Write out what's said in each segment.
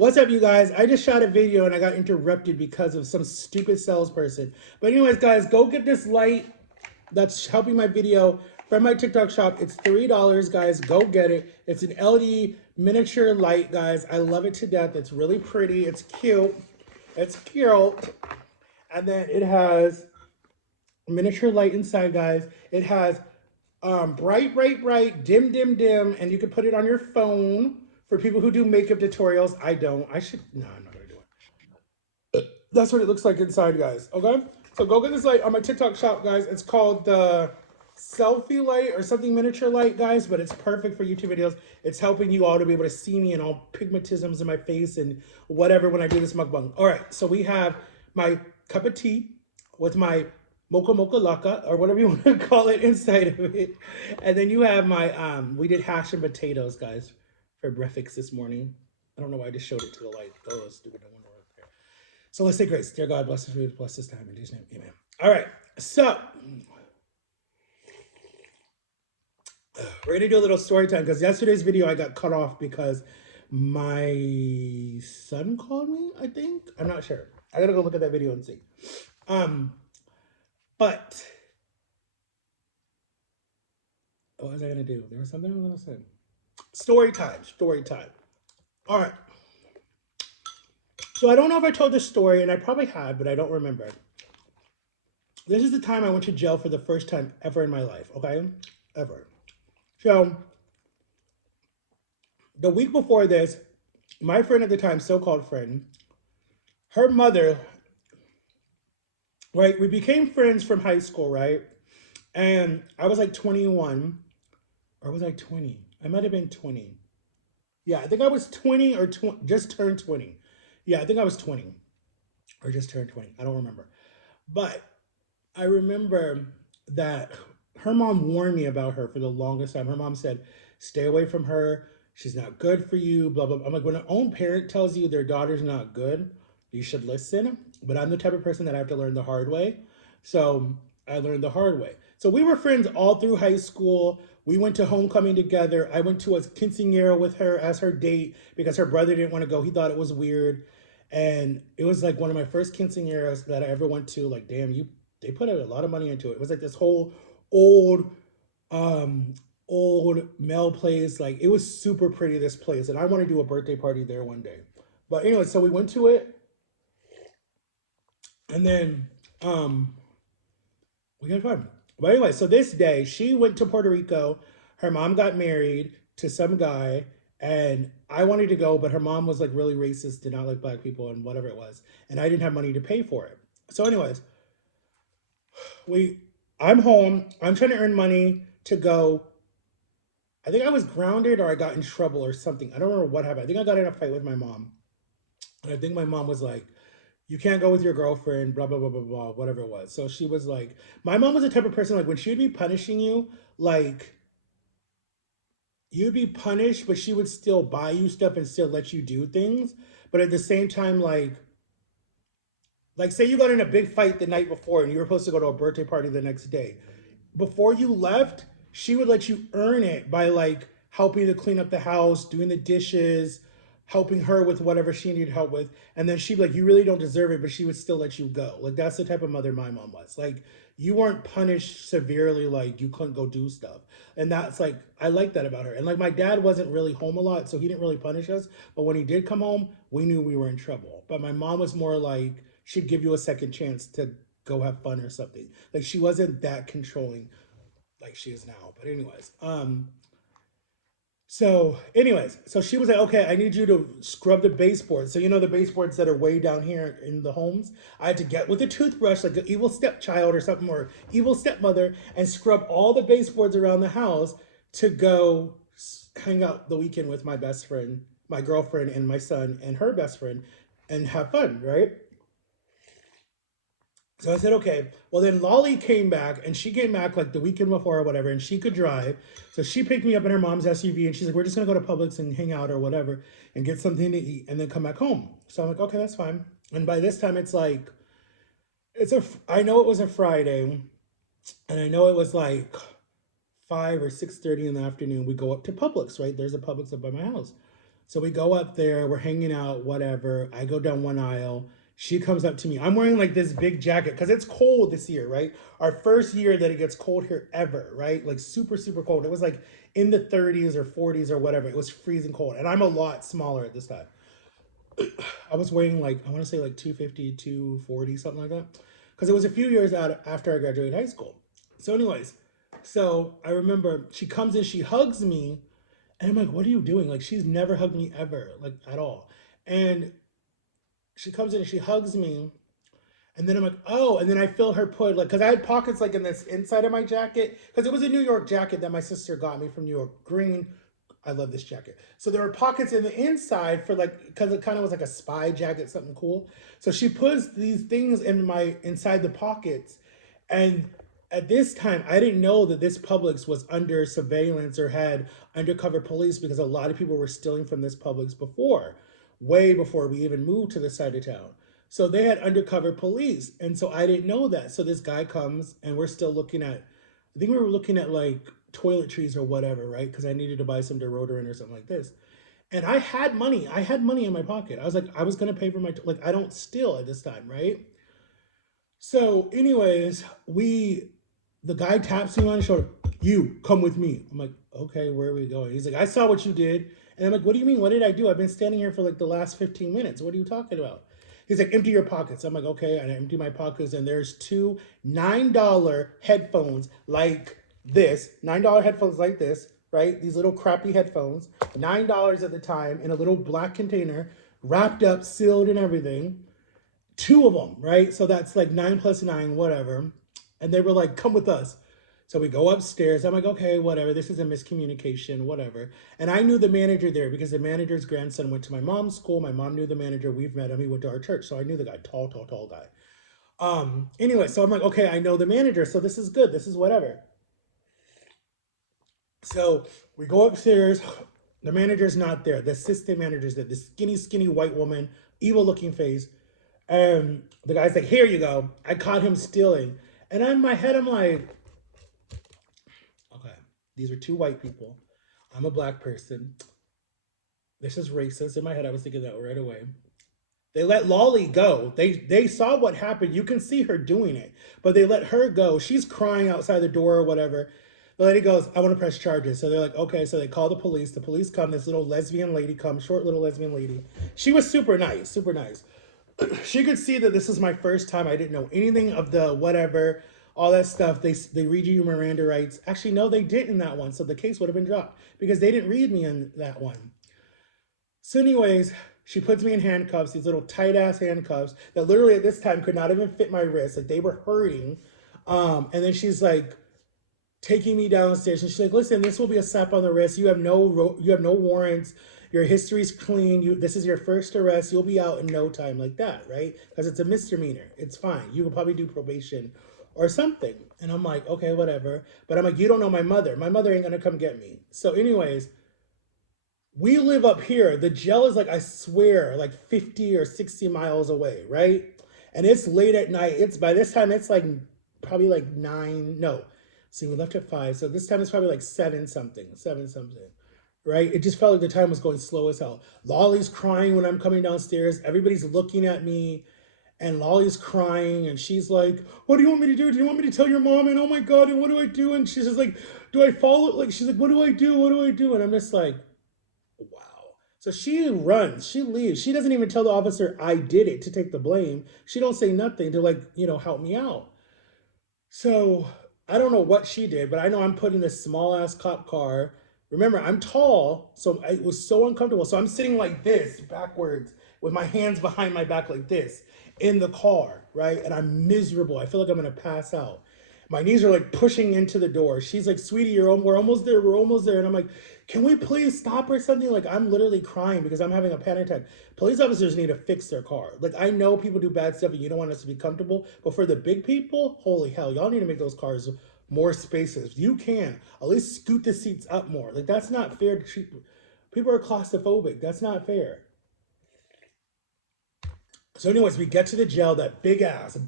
What's up, you guys? I just shot a video and I got interrupted because of some stupid salesperson. But anyways, guys, go get this light that's helping my video from my TikTok shop. It's $3, guys. Go get it. It's an LED miniature light, guys. I love it to death. It's really pretty. It's cute. It's cute. And then it has miniature light inside, guys. It has bright, bright, bright, dim, dim, dim, and you can put it on your phone for people who do makeup tutorials. I don't. I should. No, I'm not gonna do it. That's what it looks like inside, guys. Okay, so go get this light on my TikTok shop, guys. It's called the selfie light or something miniature light, guys, but it's perfect for YouTube videos. It's helping you all to be able to see me and all pigmentisms in my face and whatever when I do this mukbang. All right, so we have my cup of tea with my mocha mocha laka or whatever you want to call it inside of it, and then you have my we did hash and potatoes, guys, for breakfast this morning. I don't know why I just showed it to the light. Oh, stupid! I wonder what there. So let's say grace. Dear God, bless the food, bless this time in Jesus' name, Amen. All right, so we're gonna do a little story time because yesterday's video I got cut off because my son called me. I think I'm not sure. I gotta go look at that video and see. Um, but what was I gonna do? There was something I was gonna say. Story time. Story time. All right. So I don't know if I told this story, and I probably have, but I don't remember. This is the time I went to jail for the first time ever in my life. Okay, ever. So the week before this, my friend at the time, so-called friend, her mother, right? We became friends from high school, right? And I was like 21, or was I 20? I might have been 20. Yeah, I think I was 20 or just turned 20. Yeah, I think I was 20 or just turned 20. I don't remember. But I remember that her mom warned me about her for the longest time. Her mom said, stay away from her. She's not good for you, blah, blah, blah. I'm like, when an own parent tells you their daughter's not good, you should listen. But I'm the type of person that I have to learn the hard way. So I learned the hard way. So we were friends all through high school. We went to homecoming together. I went to a quinceanera with her as her date because her brother didn't want to go. He thought it was weird. And it was like one of my first quinceañeras that I ever went to. Like, damn, they put a lot of money into it. It was like this whole old, um, old male place. Like, it was super pretty, this place. And I want to do a birthday party there one day. But anyway, so we went to it. And then we had fun. But anyway, so this day she went to Puerto Rico. Her mom got married to some guy, and I wanted to go, but her mom was like really racist, did not like black people, and whatever it was, and I didn't have money to pay for it. So, anyways, we I'm home. I'm trying to earn money to go. I think I was grounded or I got in trouble or something. I don't remember what happened. I think I got in a fight with my mom, and I think my mom was like, you can't go with your girlfriend, blah, blah, blah, blah, blah, whatever it was. So she was like, my mom was the type of person, like when she would be punishing you, like you'd be punished, but she would still buy you stuff and still let you do things. But at the same time, like say you got in a big fight the night before and you were supposed to go to a birthday party the next day. Before you left, she would let you earn it by like helping to clean up the house, doing the dishes, helping her with whatever she needed help with. And then she'd be like, you really don't deserve it, but she would still let you go. Like that's the type of mother my mom was. Like you weren't punished severely, like you couldn't go do stuff. And that's like, I like that about her. And like my dad wasn't really home a lot, so he didn't really punish us. But when he did come home, we knew we were in trouble. But my mom was more like, she'd give you a second chance to go have fun or something. Like she wasn't that controlling like she is now. But so she was like, okay, I need you to scrub the baseboards. So you know the baseboards that are way down here in the homes? I had to get with a toothbrush like an evil stepchild or something, or evil stepmother, and scrub all the baseboards around the house to go hang out the weekend with my best friend, my girlfriend, and my son and her best friend and have fun, right? So I said, okay. Well, then Lolly came back, and she came back like the weekend before or whatever, and she could drive. So she picked me up in her mom's SUV, and she's like, we're just gonna go to Publix and hang out or whatever, and get something to eat, and then come back home. So I'm like, okay, that's fine. And by this time, it's like, I know it was a Friday, and I know it was like 5 or 6:30 in the afternoon. We go up to Publix, right? There's a Publix up by my house. So we go up there, we're hanging out, whatever. I go down one aisle. She comes up to me. I'm wearing like this big jacket because it's cold this year, right? Our first year that it gets cold here ever, right? Like super, super cold. It was like in the 30s or 40s or whatever. It was freezing cold. And I'm a lot smaller at this time. I was weighing like, I want to say like 250, 240, something like that. Because it was a few years out after I graduated high school. So, anyways, so I remember she comes in, she hugs me, and I'm like, what are you doing? Like, she's never hugged me ever, like at all. And she comes in and she hugs me, and then I'm like, oh, and then I feel her put like, cause I had pockets like in this inside of my jacket, cause it was a New York jacket that my sister got me from New York, green. I love this jacket. So there were pockets in the inside for like, cause it kind of was like a spy jacket, something cool. So she puts these things in my inside the pockets, and at this time I didn't know that this Publix was under surveillance or had undercover police because a lot of people were stealing from this Publix before, way before we even moved to the side of town. So they had undercover police. And so I didn't know that. So this guy comes and we're still looking at, I think we were looking at like toiletries or whatever, right? Because I needed to buy some deodorant or something like this. And I had money. I had money in my pocket. I was like, I was going to pay for my, like, I don't steal at this time, right? So, anyways, the guy taps me on the shoulder. You come with me. I'm like, okay, where are we going? He's like, I saw what you did. And I'm like, what do you mean? What did I do? I've been standing here for like the last 15 minutes. What are you talking about? He's like, empty your pockets. I'm like, okay. And I empty my pockets, and there's two $9 headphones like this, $9 headphones like this, right? These little crappy headphones, $9 at the time in a little black container, wrapped up, sealed, and everything. Two of them, right? So that's like 9 plus 9, whatever. And they were like, come with us. So we go upstairs. I'm like, okay, whatever. This is a miscommunication, whatever. And I knew the manager there because the manager's grandson went to my mom's school. My mom knew the manager. We've met him. He went to our church. So I knew the guy, tall, tall, tall guy. Anyway, so I'm like, okay, I know the manager. So this is good. This is whatever. So we go upstairs. The manager's not there. The assistant manager's there. The skinny, skinny white woman, evil looking face. And the guy's like, here you go. I caught him stealing. And in my head, I'm like, okay, these are two white people. I'm a black person. This is racist. In my head, I was thinking that right away. They let Lolly go. They saw what happened. You can see her doing it, but they let her go. She's crying outside the door or whatever. The lady goes, I want to press charges. So they're like, okay. So they call the police. The police come. This little lesbian lady comes, short little lesbian lady. She was super nice, super nice. She could see that this is my first time. I didn't know anything of the whatever, all that stuff. They read you your Miranda rights. Actually, no, they didn't in that one. So the case would have been dropped because they didn't read me in that one. So, anyways, she puts me in handcuffs, these little tight ass handcuffs that literally at this time could not even fit my wrist. Like they were hurting. And then she's like taking me downstairs, and she's like, "Listen, this will be a slap on the wrist. You have no warrants. Your history's clean. This is your first arrest. You'll be out in no time," like that, right? Because it's a misdemeanor. It's fine. You can probably do probation or something. And I'm like, okay, whatever. But I'm like, you don't know my mother. My mother ain't gonna come get me. So, anyways, we live up here. The jail is like, I swear, like 50 or 60 miles away, right? And it's late at night. It's by this time it's like probably like 9. No. See, we left at 5. So this time it's probably like 7 something, 7 something. Right? It just felt like the time was going slow as hell. Lolly's crying when I'm coming downstairs. Everybody's looking at me, and Lolly's crying, and she's like, what do you want me to do? Do you want me to tell your mom? And oh my God, and what do I do? And she's just like, do I follow? Like, she's like, what do I do? What do I do? And I'm just like, wow. So she runs, she leaves. She doesn't even tell the officer I did it to take the blame. She don't say nothing to like, help me out. So I don't know what she did, but I know I'm put in this small ass cop car. Remember, I'm tall, so it was so uncomfortable. So I'm sitting like this, backwards, with my hands behind my back like this in the car, right? And I'm miserable. I feel like I'm gonna pass out. My knees are like pushing into the door. She's like, sweetie, we're almost there. We're almost there. And I'm like, can we please stop or something? Like, I'm literally crying because I'm having a panic attack. Police officers need to fix their car. Like, I know people do bad stuff and you don't want us to be comfortable, but for the big people, holy hell, y'all need to make those cars more spaces. You can at least scoot the seats up more. Like, that's not fair to treat people. Are claustrophobic. That's not fair. So anyways, we get to the jail, that big ass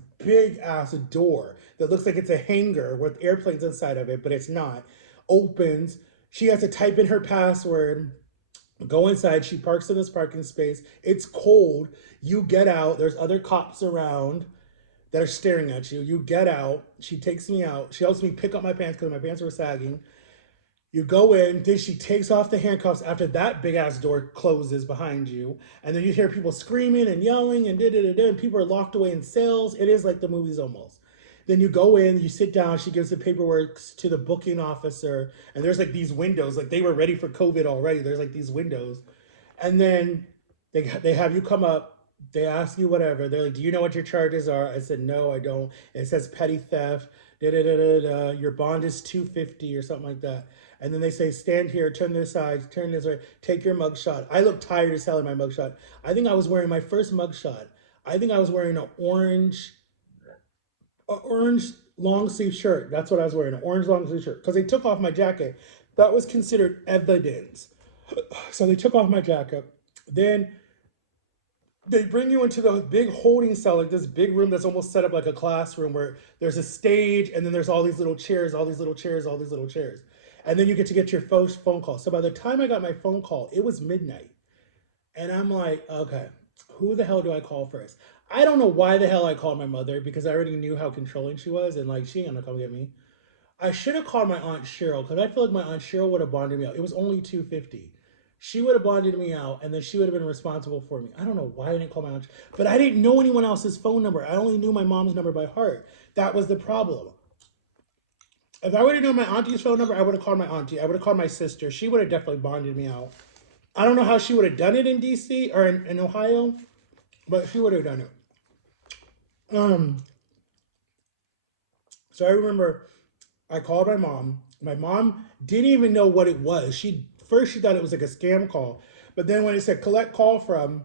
door that looks like it's a hangar with airplanes inside of it, but it's not. Opens. She has to type in her password. Go inside. She parks in this parking space. It's cold. You get out. There's other cops around that are staring at you. You get out. She takes me out. She helps me pick up my pants because my pants were sagging. You go in, then she takes off the handcuffs after that big ass door closes behind you. And then you hear people screaming and yelling and da da da da. And people are locked away in cells. It is like the movies almost. Then you go in, you sit down, she gives the paperwork to the booking officer. And there's like these windows, like they were ready for COVID already. There's like these windows. And then they have you come up, they ask you whatever. They're like, do you know what your charges are? I said, no, I don't. It says petty theft, da da da da da. Your bond is 250 or something like that. And then they say, stand here, turn this side, turn this way, take your mugshot. I look tired as hell in my mugshot. I think I was wearing my first mugshot. I think I was wearing an orange long sleeve shirt. That's what I was wearing, an orange long sleeve shirt. Because they took off my jacket. That was considered evidence. So they took off my jacket. Then they bring you into the big holding cell, like this big room that's almost set up like a classroom where there's a stage and then there's all these little chairs, all these little chairs, all these little chairs. And then you get your first phone call. So by the time I got my phone call, it was midnight. And I'm like, okay, who the hell do I call first? I don't know why the hell I called my mother because I already knew how controlling she was and like she ain't gonna come get me. I should have called my Aunt Cheryl because I feel like my Aunt Cheryl would have bonded me out. It was only 250. She would have bonded me out and then she would have been responsible for me. I don't know why I didn't call my aunt, but I didn't know anyone else's phone number. I only knew my mom's number by heart. That was the problem. If I would have known my auntie's phone number, I would have called my auntie. I would have called my sister. She would have definitely bonded me out. I don't know how she would have done it in DC or in Ohio, but she would have done it. So I remember I called my mom. My mom didn't even know what it was. She thought it was like a scam call. But then when it said collect call from,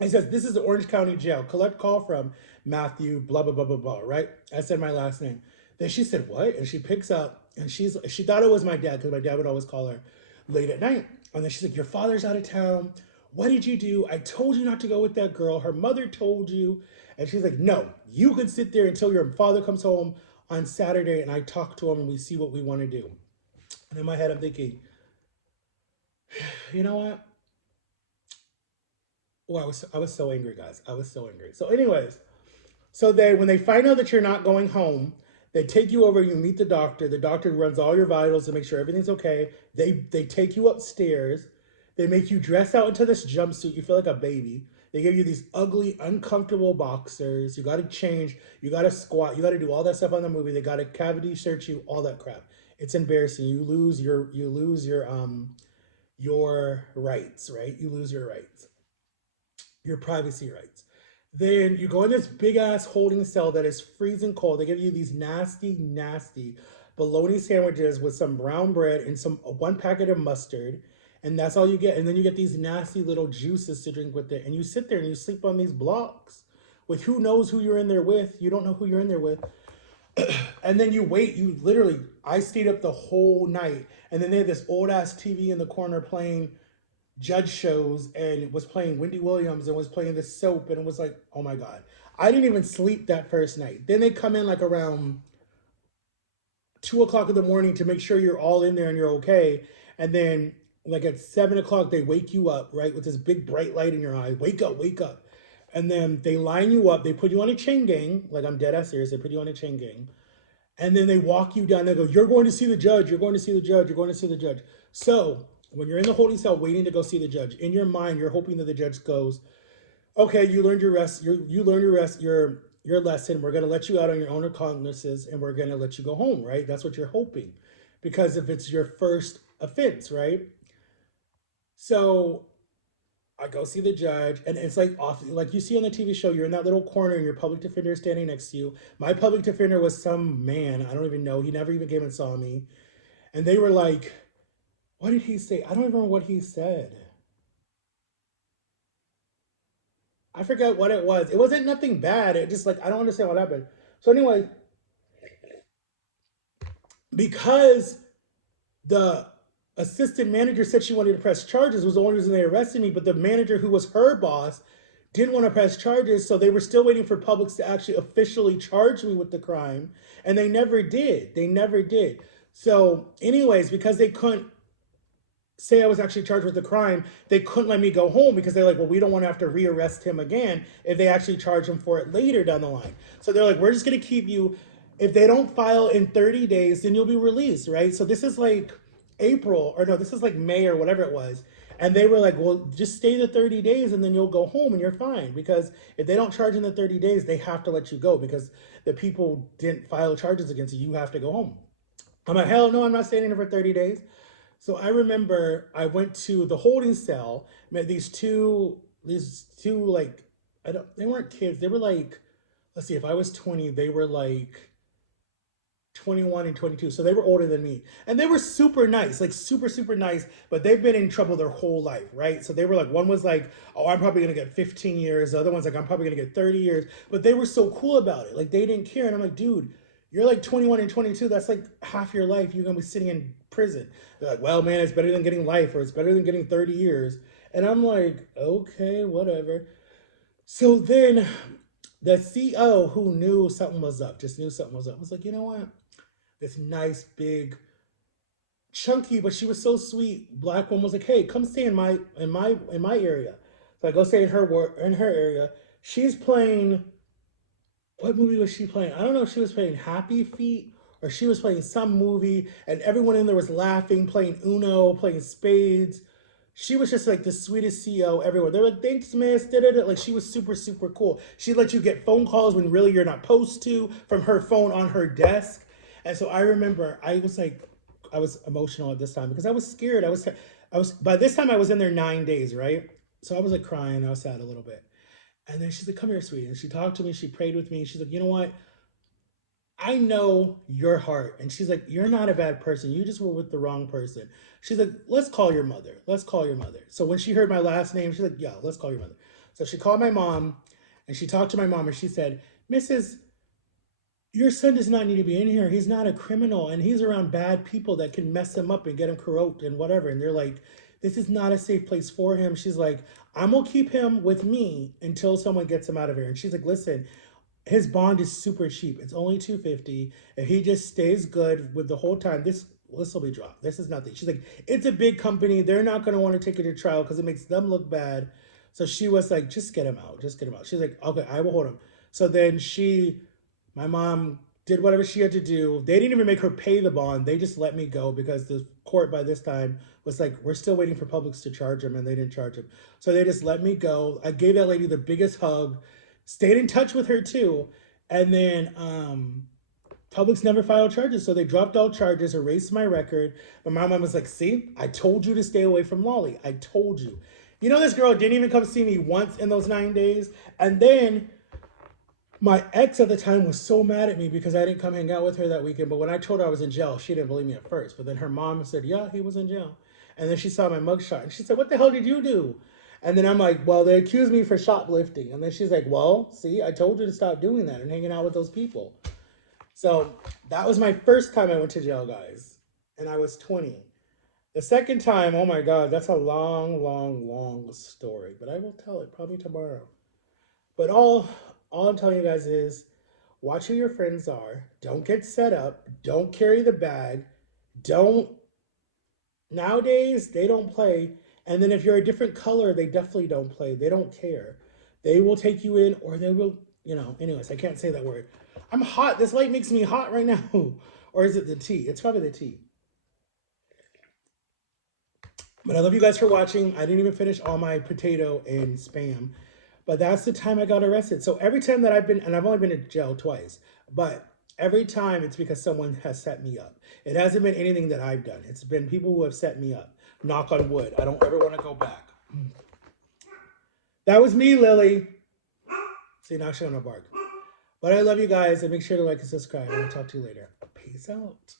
it says this is the Orange County Jail. Collect call from Matthew, blah, blah, blah, blah, blah, right? I said my last name. Then she said, what? And she picks up and she thought it was my dad because my dad would always call her late at night. And then she's like, your father's out of town. What did you do? I told you not to go with that girl. Her mother told you. And she's like, no, you can sit there until your father comes home on Saturday and I talk to him and we see what we want to do. And in my head, I'm thinking, you know what? Well, I was so angry, guys. I was so angry. So anyways, so when they find out that you're not going home, they take you over, you meet the doctor. The doctor runs all your vitals to make sure everything's okay. They take you upstairs. They make you dress out into this jumpsuit. You feel like a baby. They give you these ugly, uncomfortable boxers. You got to change. You got to squat. You got to do all that stuff on the movie. They got to cavity search you, all that crap. It's embarrassing. You lose your rights, right? You lose your rights, your privacy rights. Then you go in this big ass holding cell that is freezing cold. They give you these nasty, nasty bologna sandwiches with some brown bread and some one packet of mustard. And that's all you get. And then you get these nasty little juices to drink with it. And you sit there and you sleep on these blocks with who knows who you're in there with. You don't know who you're in there with. And then you wait, I stayed up the whole night. And then they had this old ass TV in the corner playing judge shows and it was playing Wendy Williams and was playing the soap. And it was like, oh my God. I didn't even sleep that first night. Then they come in like around 2 o'clock in the morning to make sure you're all in there and you're okay. And then like at 7 o'clock, they wake you up, right? With this big bright light in your eye. Wake up, wake up. And then they line you up. They put you on a chain gang. Like I'm dead ass serious. They put you on a chain gang. And then they walk you down. They go, you're going to see the judge. You're going to see the judge. You're going to see the judge. So when you're in the holding cell waiting to go see the judge, in your mind, you're hoping that the judge goes, okay, you learned your rest. You learned your lesson. We're going to let you out on your own recognizances and we're going to let you go home, right? That's what you're hoping. Because if it's your first offense, right? So I go see the judge and it's like off, like you see on the TV show, you're in that little corner and your public defender is standing next to you. My public defender was some man. I don't even know. He never even came and saw me. And they were like, what did he say? I don't even remember what he said. I forget what it was. It wasn't nothing bad. It just like, I don't understand what happened. So anyway, because the assistant manager said she wanted to press charges was the only reason they arrested me, but the manager who was her boss didn't want to press charges, so they were still waiting for Publix to actually officially charge me with the crime, and they never did. They never did. So anyways, because they couldn't say I was actually charged with the crime, they couldn't let me go home because they're like, well, we don't want to have to rearrest him again if they actually charge him for it later down the line. So they're like, we're just going to keep you. If they don't file in 30 days, then you'll be released, right? So this is like April, or no, this is like May or whatever it was. And they were like, well, just stay the 30 days and then you'll go home and you're fine. Because if they don't charge in the 30 days, they have to let you go because the people didn't file charges against you. You have to go home. I'm like, hell no, I'm not staying here for 30 days. So I remember I went to the holding cell, met these two like, they weren't kids. They were like, let's see, if I was 20, they were like 21 and 22. So they were older than me. And they were super nice, like super, super nice, but they've been in trouble their whole life, right? So they were like, one was like, oh, I'm probably going to get 15 years. The other one's like, I'm probably going to get 30 years. But they were so cool about it. Like they didn't care. And I'm like, dude, you're like 21 and 22. That's like half your life. You're going to be sitting in prison. They're like, well, man, it's better than getting life or it's better than getting 30 years. And I'm like, okay, whatever. So then the CO who knew something was up, just knew something was up, was like, you know what? This nice, big, chunky, but she was so sweet. Black woman was like, hey, come stay in my area. So I go stay in her area. She's playing, what movie was she playing? I don't know if she was playing Happy Feet or she was playing some movie and everyone in there was laughing, playing Uno, playing spades. She was just like the sweetest CEO everywhere. They're like, thanks, miss. Da-da-da. Like she was super, super cool. She let you get phone calls when really you're not supposed to from her phone on her desk. And so I remember I was emotional at this time because I was scared. By this time I was in there 9 days, right? So I was like crying. I was sad a little bit. And then she's like, come here, sweetie. And she talked to me. She prayed with me. She's like, you know what? I know your heart. And she's like, you're not a bad person. You just were with the wrong person. She's like, let's call your mother. Let's call your mother. So when she heard my last name, she's like, yeah, let's call your mother. So she called my mom and she talked to my mom and she said, Mrs., your son does not need to be in here. He's not a criminal and he's around bad people that can mess him up and get him corrupt and whatever. And they're like, this is not a safe place for him. She's like, I'm gonna keep him with me until someone gets him out of here. And she's like, listen, his bond is super cheap. It's only $250. If he just stays good with the whole time, this will be dropped. This is nothing. She's like, it's a big company. They're not gonna want to take it to trial because it makes them look bad. So she was like, just get him out. Just get him out. She's like, okay, I will hold him. So then my mom did whatever she had to do. They didn't even make her pay the bond. They just let me go because the court by this time was like, we're still waiting for Publix to charge him, and they didn't charge him. So they just let me go. I gave that lady the biggest hug, stayed in touch with her too. And then Publix never filed charges. So they dropped all charges, erased my record. But my mom was like, see, I told you to stay away from Lolly. I told you. You know, this girl didn't even come see me once in those 9 days. And then my ex at the time was so mad at me because I didn't come hang out with her that weekend. But when I told her I was in jail, she didn't believe me at first. But then her mom said, yeah, he was in jail. And then she saw my mugshot and she said, what the hell did you do? And then I'm like, well, they accused me for shoplifting. And then she's like, well, see, I told you to stop doing that and hanging out with those people. So that was my first time I went to jail, guys. And I was 20. The second time, oh my God, that's a long, long, long story. But I will tell it probably tomorrow. But all I'm telling you guys is watch who your friends are. Don't get set up. Don't carry the bag. Don't. Nowadays, they don't play. And then if you're a different color, they definitely don't play. They don't care. They will take you in or they will, anyways, I can't say that word. I'm hot. This light makes me hot right now. Or is it the tea? It's probably the tea. But I love you guys for watching. I didn't even finish all my potato and Spam. But that's the time I got arrested. So every time that and I've only been in jail twice, but every time it's because someone has set me up. It hasn't been anything that I've done. It's been people who have set me up. Knock on wood. I don't ever want to go back. That was me, Lily. See, now she's gonna bark. But I love you guys, and make sure to like and subscribe. And I'll talk to you later. Peace out.